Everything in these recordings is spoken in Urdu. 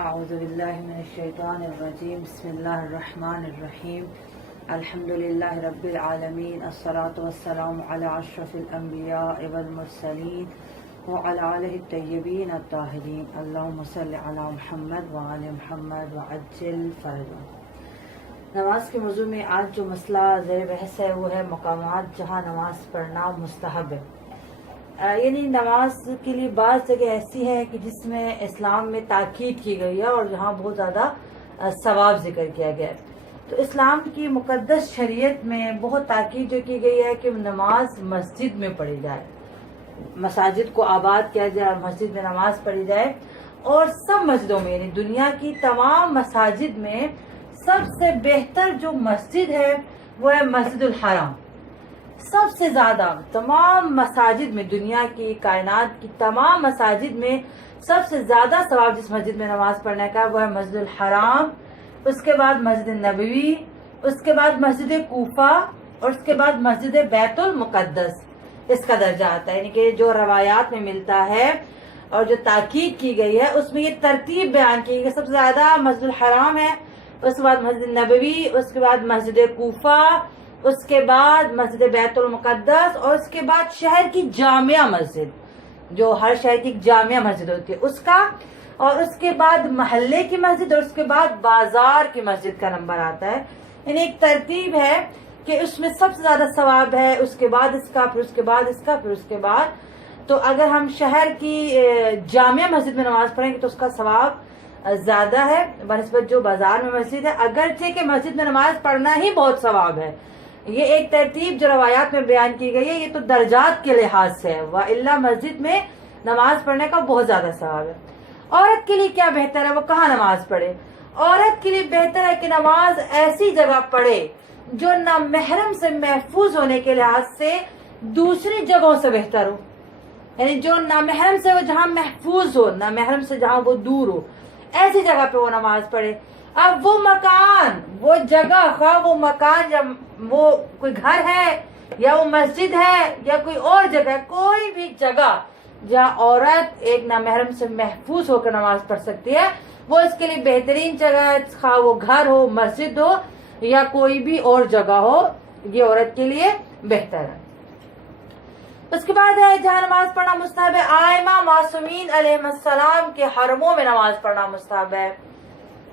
اعوذ باللہ من الشیطان الرجیم بسم اللہ الرحمن الرحیم الحمدللہ رب العالمین الصلاة والسلام علی اشرف الانبیاء والمرسلین وعلی آلہ الطیبین الطاہرین اللہم صل علی محمد وعلی محمد وعجل فرجہ۔ نماز کے موضوع میں آج جو مسئلہ زیر بحث ہے وہ ہے مقامات جہاں نماز پڑھنا مستحب ہے۔ یعنی نماز کے لیے بعض جگہ ایسی ہے کہ جس میں اسلام میں تاکید کی گئی ہے اور جہاں بہت زیادہ ثواب ذکر کیا گیا ہے۔ تو اسلام کی مقدس شریعت میں بہت تاکید جو کی گئی ہے کہ نماز مسجد میں پڑھی جائے، مساجد کو آباد کیا جائے اور مسجد میں نماز پڑھی جائے۔ اور سب مسجدوں میں یعنی دنیا کی تمام مساجد میں سب سے بہتر جو مسجد ہے وہ ہے مسجد الحرام۔ سب سے زیادہ تمام مساجد میں، دنیا کی کائنات کی تمام مساجد میں سب سے زیادہ ثواب جس مسجد میں نماز پڑھنے کا وہ ہے مسجد الحرام، اس کے بعد مسجد نبوی، اس کے بعد مسجد کوفہ اور اس کے بعد مسجد بیت المقدس۔ اس کا درجہ آتا ہے، یعنی کہ جو روایات میں ملتا ہے اور جو تاکید کی گئی ہے اس میں یہ ترتیب بیان کی گئی ہے۔ سب سے زیادہ مسجد الحرام ہے، اس کے بعد مسجد نبوی، اس کے بعد مسجد کوفہ، اس کے بعد مسجد بیت المقدس اور اس کے بعد شہر کی جامعہ مسجد، جو ہر شہر کی جامعہ مسجد ہوتی ہے اس کا، اور اس کے بعد محلے کی مسجد اور اس کے بعد بازار کی مسجد کا نمبر آتا ہے۔ یعنی ایک ترتیب ہے کہ اس میں سب سے زیادہ ثواب ہے، اس کے بعد اس کا، پھر اس کے بعد اس کا، پھر اس کے بعد۔ تو اگر ہم شہر کی جامعہ مسجد میں نماز پڑھیں گے تو اس کا ثواب زیادہ ہے بنسبت جو بازار میں مسجد ہے، اگرچہ کہ مسجد میں نماز پڑھنا ہی بہت ثواب ہے۔ یہ ایک ترتیب جو روایات میں بیان کی گئی ہے یہ تو درجات کے لحاظ سے ہے، وَإِلَّا مسجد میں نماز پڑھنے کا بہت زیادہ ثواب ہے۔ عورت کے لیے کیا بہتر ہے، وہ کہاں نماز پڑھے؟ عورت کے لیے بہتر ہے کہ نماز ایسی جگہ پڑھے جو نامحرم سے محفوظ ہونے کے لحاظ سے دوسری جگہوں سے بہتر ہو، یعنی جو نامحرم سے وہ جہاں محفوظ ہو، نامحرم سے جہاں وہ دور ہو، ایسی جگہ پہ وہ نماز پڑھے۔ اب وہ مکان، وہ جگہ، خواہ وہ مکان یا وہ کوئی گھر ہے یا وہ مسجد ہے یا کوئی اور جگہ، کوئی بھی جگہ جہاں عورت ایک نامحرم سے محفوظ ہو کر نماز پڑھ سکتی ہے وہ اس کے لیے بہترین جگہ ہے، خواہ وہ گھر ہو، مسجد ہو یا کوئی بھی اور جگہ ہو، یہ عورت کے لیے بہتر ہے۔ اس کے بعد ہے جہاں نماز پڑھنا مستحب ہے، ائمہ معصومین علیہ السلام کے حرموں میں نماز پڑھنا مستحب ہے،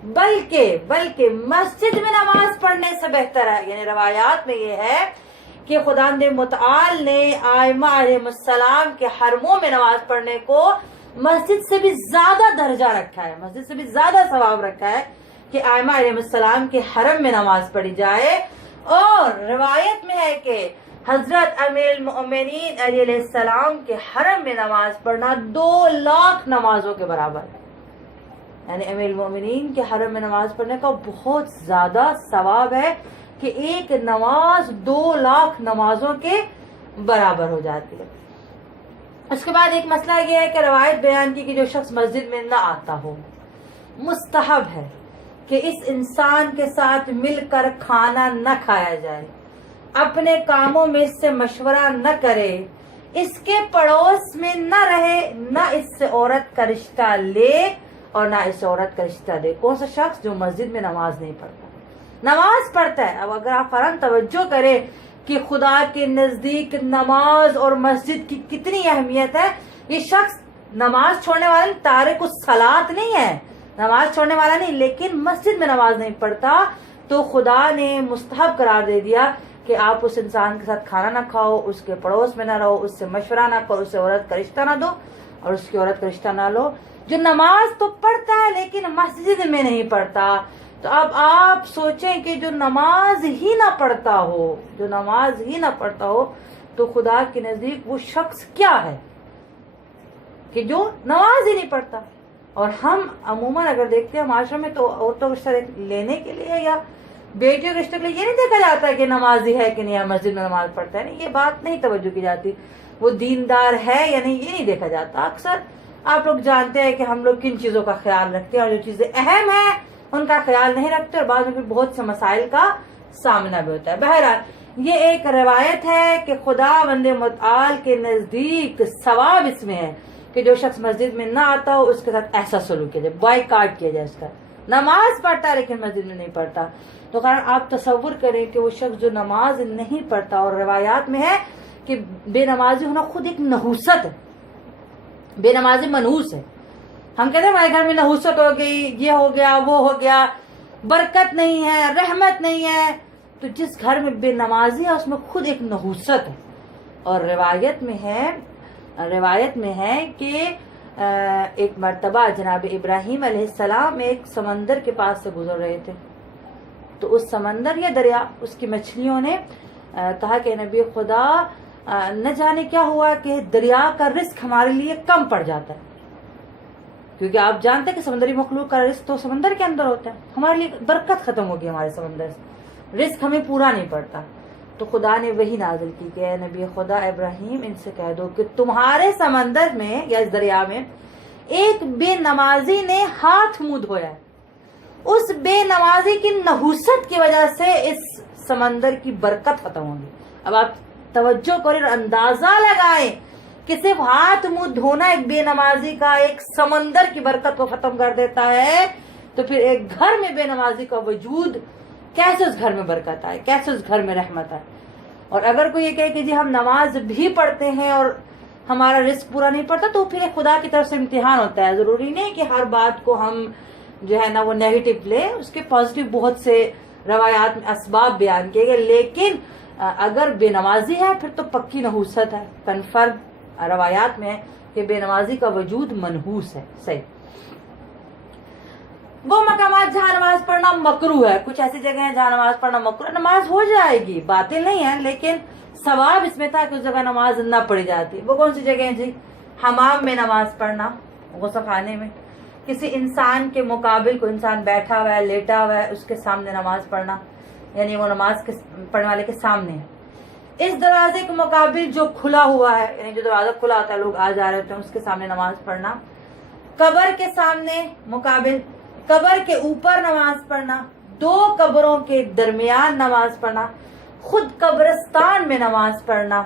بلکہ مسجد میں نماز پڑھنے سے بہتر ہے۔ یعنی روایات میں یہ ہے کہ خداوند متعال نے ائمہ علیہ السلام کے حرموں میں نماز پڑھنے کو مسجد سے بھی زیادہ درجہ رکھا ہے، مسجد سے بھی زیادہ ثواب رکھا ہے کہ ائمہ علیہ السلام کے حرم میں نماز پڑھی جائے۔ اور روایت میں ہے کہ حضرت امیر المؤمنین علیہ السلام کے حرم میں نماز پڑھنا 2 لاکھ نمازوں کے برابر ہے، یعنی امیر المؤمنین کے حرم میں نماز پڑھنے کا بہت زیادہ ثواب ہے کہ ایک نماز 2 لاکھ نمازوں کے برابر ہو جاتی ہے۔ اس کے بعد ایک مسئلہ یہ ہے کہ روایت بیان کی کہ جو شخص مسجد میں نہ آتا ہو، مستحب ہے کہ اس انسان کے ساتھ مل کر کھانا نہ کھایا جائے، اپنے کاموں میں اس سے مشورہ نہ کرے، اس کے پڑوس میں نہ رہے، نہ اس سے عورت کا رشتہ لے اور نہ اس عورت کا رشتہ دے۔ کون سا شخص؟ جو مسجد میں نماز نہیں پڑھتا، نماز پڑھتا ہے۔ اب اگر آپ فوراً توجہ کریں کہ خدا کے نزدیک نماز اور مسجد کی کتنی اہمیت ہے، یہ شخص نماز چھوڑنے والا تارک الصلاۃ نہیں ہے، نماز چھوڑنے والا نہیں، لیکن مسجد میں نماز نہیں پڑھتا تو خدا نے مستحب قرار دے دیا کہ آپ اس انسان کے ساتھ کھانا نہ کھاؤ، اس کے پڑوس میں نہ رہو، اس سے مشورہ نہ کرو، اس سے عورت کا رشتہ نہ دو اور اس کی عورت کا رشتہ نہ لو۔ جو نماز تو پڑھتا ہے لیکن مسجد میں نہیں پڑھتا، تو اب آپ سوچیں کہ جو نماز ہی نہ پڑھتا ہو، جو نماز ہی نہ پڑھتا ہو تو خدا کے نزدیک وہ شخص کیا ہے کہ جو نماز ہی نہیں پڑھتا۔ اور ہم عموماً اگر دیکھتے ہیں معاشرے میں تو عورتوں کا رشتہ لینے کے لیے یا بیٹیوں کے رشتے کے لیے یہ نہیں دیکھا جاتا ہے کہ نمازی ہے کہ نہیں، مسجد میں نماز پڑھتا ہے، نہیں، یہ بات نہیں توجہ کی جاتی، وہ دیندار ہے یا نہیں یہ نہیں دیکھا جاتا۔ اکثر آپ لوگ جانتے ہیں کہ ہم لوگ کن چیزوں کا خیال رکھتے ہیں اور جو چیزیں اہم ہیں ان کا خیال نہیں رکھتے اور بعض میں پھر بہت سے مسائل کا سامنا بھی ہوتا ہے۔ بہرحال یہ ایک روایت ہے کہ خدا بند متعال کے نزدیک ثواب اس میں ہے کہ جو شخص مسجد میں نہ آتا ہو اس کے ساتھ ایسا سلوک کیا جائے، بائیکاٹ کیا جائے اس کا، نماز پڑھتا ہے لیکن مسجد میں نہیں پڑھتا۔ تو خیر آپ تصور کریں کہ وہ شخص جو نماز نہیں پڑھتا، اور روایات میں ہے کہ بے نمازی ہونا خود ایک نحوست ہے، بے نمازی منحوس ہے۔ ہم کہتے ہیں ہمارے گھر میں نحوست ہو گئی، یہ ہو گیا وہ ہو گیا، برکت نہیں ہے، رحمت نہیں ہے۔ تو جس گھر میں بے نمازی ہے اس میں خود ایک نحوست ہے۔ اور روایت میں ہے کہ ایک مرتبہ جناب ابراہیم علیہ السلام ایک سمندر کے پاس سے گزر رہے تھے، تو اس سمندر یا دریا، اس کی مچھلیوں نے کہا کہ نبی خدا نہ جانے کیا ہوا کہ دریا کا رزق ہمارے لیے کم پڑ جاتا ہے، کیونکہ آپ جانتے ہیں کہ سمندری مخلوق کا رزق تو سمندر کے اندر ہوتا ہے، ہمارے لیے برکت ختم ہوگی ہمارے سمندر سے، رزق ہمیں پورا نہیں پڑتا۔ تو خدا نے وہی نازل کی کہ اے نبی خدا ابراہیم ان سے کہہ دو کہ تمہارے سمندر میں یا اس دریا میں ایک بے نمازی نے ہاتھ منہ دھویا ہے، اس بے نمازی کی نحوست کی وجہ سے اس سمندر کی برکت ختم ہوگی۔ اب آپ توجہ کریں اور اندازہ لگائیں کہ صرف ہاتھ منہ دھونا ایک بے نمازی کا ایک سمندر کی برکت کو ختم کر دیتا ہے، تو پھر ایک گھر میں بے نمازی کا وجود، کیسے اس گھر میں برکت آئے، کیسے اس گھر میں رحمت آئے۔ اور اگر کوئی یہ کہے کہ جی ہم نماز بھی پڑھتے ہیں اور ہمارا رزق پورا نہیں پڑتا، تو پھر خدا کی طرف سے امتحان ہوتا ہے۔ ضروری نہیں کہ ہر بات کو ہم جو ہے نا وہ نیگیٹو لے، اس کے پازیٹو بہت سے روایات میں اسباب بیان کیے گئے، لیکن اگر بے نمازی ہے پھر تو پکی نحوست ہے، کنفرم روایات میں ہے کہ بے نمازی کا وجود منحوس ہے۔ صحیح، وہ مقامات جہاں نماز پڑھنا مکروہ ہے، کچھ ایسی جگہ ہیں جہاں نماز پڑھنا مکروہ، نماز ہو جائے گی، باطل نہیں ہے، لیکن ثواب اس میں تھا کہ اس جگہ نماز نہ پڑھی جاتی۔ وہ کون سی جگہ ہیں جی؟ حمام میں نماز پڑھنا، غسل خانے میں، کسی انسان کے مقابل کوئی انسان بیٹھا ہوا ہے، لیٹا ہوا ہے، اس کے سامنے نماز پڑھنا، یعنی وہ نماز پڑھنے والے کے سامنے ہے۔ اس دروازے کے مقابل جو کھلا ہوا ہے، یعنی جو دروازہ کھلا ہوتا ہے، لوگ آ جا رہے ہوتے ہیں، اس کے سامنے نماز پڑھنا۔ قبر کے سامنے مقابل، قبر کے اوپر نماز پڑھنا، دو قبروں کے درمیان نماز پڑھنا، خود قبرستان میں نماز پڑھنا،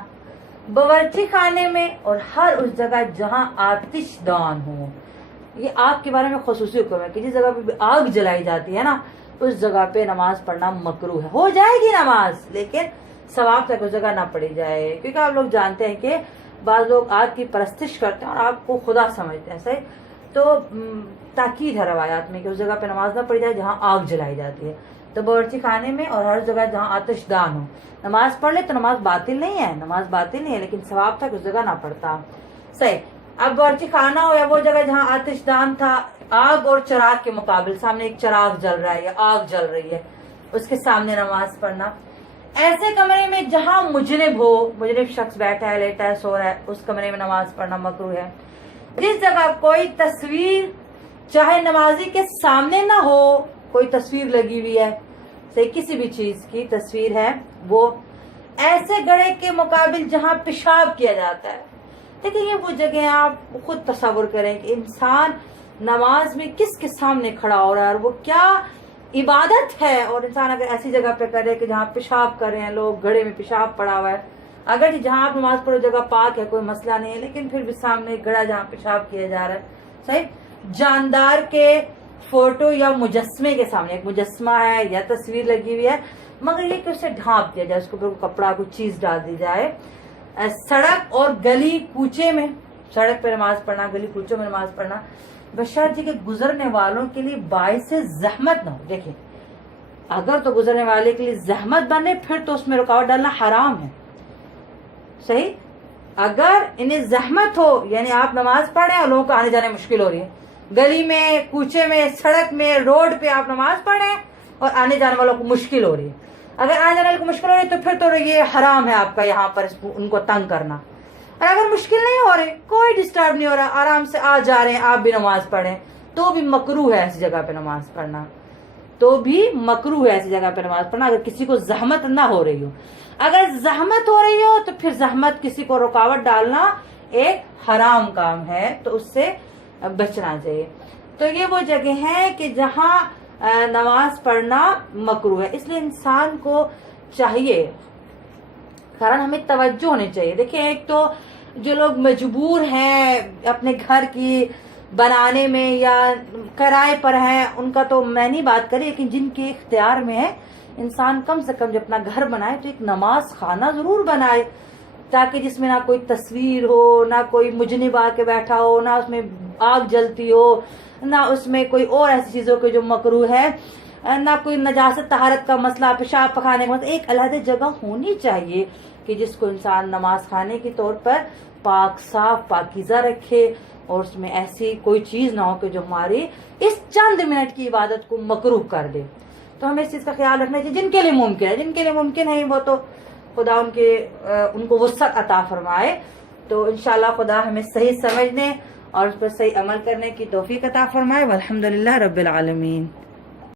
باورچی خانے میں، اور ہر اس جگہ جہاں آتش دان ہو۔ یہ آگ کے بارے میں خصوصی حکم ہے کہ جس جگہ پہ آگ جلائی جاتی ہے نا، اس جگہ پہ نماز پڑھنا مکروہ ہے۔ ہو جائے گی نماز، لیکن ثواب تک اس جگہ نہ پڑھی جائے، کیونکہ آپ لوگ جانتے ہیں کہ بعض لوگ آگ کی پرستش کرتے ہیں اور آگ کو خدا سمجھتے ہیں۔ صحیح، تو تاکید ہے روایات میں کہ اس جگہ پہ نماز نہ پڑھی جائے جہاں آگ جلائی جاتی ہے۔ تو باورچی خانے میں اور ہر جگہ جہاں آتش دان ہو نماز پڑھ لے تو نماز باطل نہیں ہے، نماز باطل نہیں ہے، لیکن ثواب تک اس جگہ نہ پڑتا۔ صحیح، اب باورچی خانہ ہو یا وہ جگہ جہاں آتش دان تھا، آگ اور چراغ کے مقابل، سامنے ایک چراغ جل رہا ہے یا آگ جل رہی ہے، اس کے سامنے نماز پڑھنا۔ ایسے کمرے میں جہاں مجرب ہو، مجرب شخص بیٹھا ہے، لیٹا ہے، سو رہا ہے، اس کمرے میں نماز پڑھنا مکروہ ہے۔ جس جگہ کوئی تصویر، چاہے نمازی کے سامنے نہ ہو، کوئی تصویر لگی ہوئی ہے، کسی بھی چیز کی تصویر ہے، وہ ایسے گڑھے کے مقابل جہاں پیشاب کیا جاتا ہے۔ دیکھیں یہ وہ جگہ آپ خود تصور کریں کہ انسان نماز میں کس کے سامنے کھڑا ہو رہا ہے اور وہ کیا عبادت ہے، اور انسان اگر ایسی جگہ پہ کرے کہ جہاں پیشاب کر رہے ہیں لوگ، گڑھے میں پیشاب پڑا ہوا ہے، اگر جہاں آپ نماز پڑھو جگہ پاک ہے، کوئی مسئلہ نہیں ہے، لیکن پھر بھی سامنے گڑھا جہاں پیشاب کیا جا رہا ہے۔ صحیح، جاندار کے فوٹو یا مجسمے کے سامنے، ایک مجسمہ ہے یا تصویر لگی ہوئی ہے، مگر یہ کہ اسے ڈھانپ دیا جائے، اس کے اوپر کپڑا کوئی چیز ڈال دی جائے۔ سڑک اور گلی کوچے میں، سڑک پہ نماز پڑھنا، گلی کوچوں میں نماز پڑھنا بشرط کہ گزرنے والوں کے لیے باعث زحمت نہ ہو۔ دیکھیں اگر تو گزرنے والے کے لیے زحمت بنے پھر تو اس میں رکاوٹ ڈالنا حرام ہے۔ صحیح، اگر انہیں زحمت ہو، یعنی آپ نماز پڑھ رہے ہیں اور لوگوں کو آنے جانے مشکل ہو رہی ہے، گلی میں، کوچے میں، سڑک میں، روڈ پہ آپ نماز پڑھ رہے ہیں اور آنے جانے والوں کو مشکل ہو رہی ہے، اگر آنے جانے والوں کو مشکل ہو رہی ہے تو پھر تو یہ حرام ہے آپ کا یہاں پر ان کو تنگ کرنا۔ اور اگر مشکل نہیں ہو رہی، کوئی ڈسٹرب نہیں ہو رہا، آرام سے آ جا رہے ہیں، آپ بھی نماز پڑھیں، تو بھی مکروہ ہے ایسی جگہ پہ نماز پڑھنا، تو بھی مکروہ ہے ایسی جگہ پہ نماز پڑھنا اگر کسی کو زحمت نہ ہو رہی ہو۔ اگر زحمت ہو رہی ہو تو پھر زحمت، کسی کو رکاوٹ ڈالنا ایک حرام کام ہے، تو اس سے بچنا چاہیے۔ تو یہ وہ جگہ ہیں کہ جہاں نماز پڑھنا مکروہ ہے، اس لیے انسان کو چاہیے، کارن ہمیں توجہ ہونی چاہیے۔ دیکھیں ایک تو جو لوگ مجبور ہیں اپنے گھر کی بنانے میں یا کرائے پر ہیں ان کا تو میں نہیں بات کری، لیکن جن کے اختیار میں ہے انسان کم سے کم جب اپنا گھر بنائے تو ایک نماز خانہ ضرور بنائے، تاکہ جس میں نہ کوئی تصویر ہو، نہ کوئی مجنب آ کے بیٹھا ہو، نہ اس میں آگ جلتی ہو، نہ اس میں کوئی اور ایسی چیزوں کے جو مکروہ ہے، نہ کوئی نجاست طہارت کا مسئلہ، پیشاب پخانے کا مسئلہ. ایک علیحدہ جگہ ہونی چاہیے کہ جس کو انسان نماز خانے کے طور پر پاک صاف پاکیزہ رکھے، اور اس میں ایسی کوئی چیز نہ ہو کہ جو ہماری اس چند منٹ کی عبادت کو مکروہ کر دے. تو ہمیں اس چیز کا خیال رکھنا چاہیے. جن کے لیے ممکن ہے، جن کے لیے ممکن ہے وہ تو خدا ان کو وسعت عطا فرمائے. تو انشاءاللہ خدا ہمیں صحیح سمجھنے اور اس پر صحیح عمل کرنے کی توفیق عطا فرمائے. والحمدللہ رب العالمین.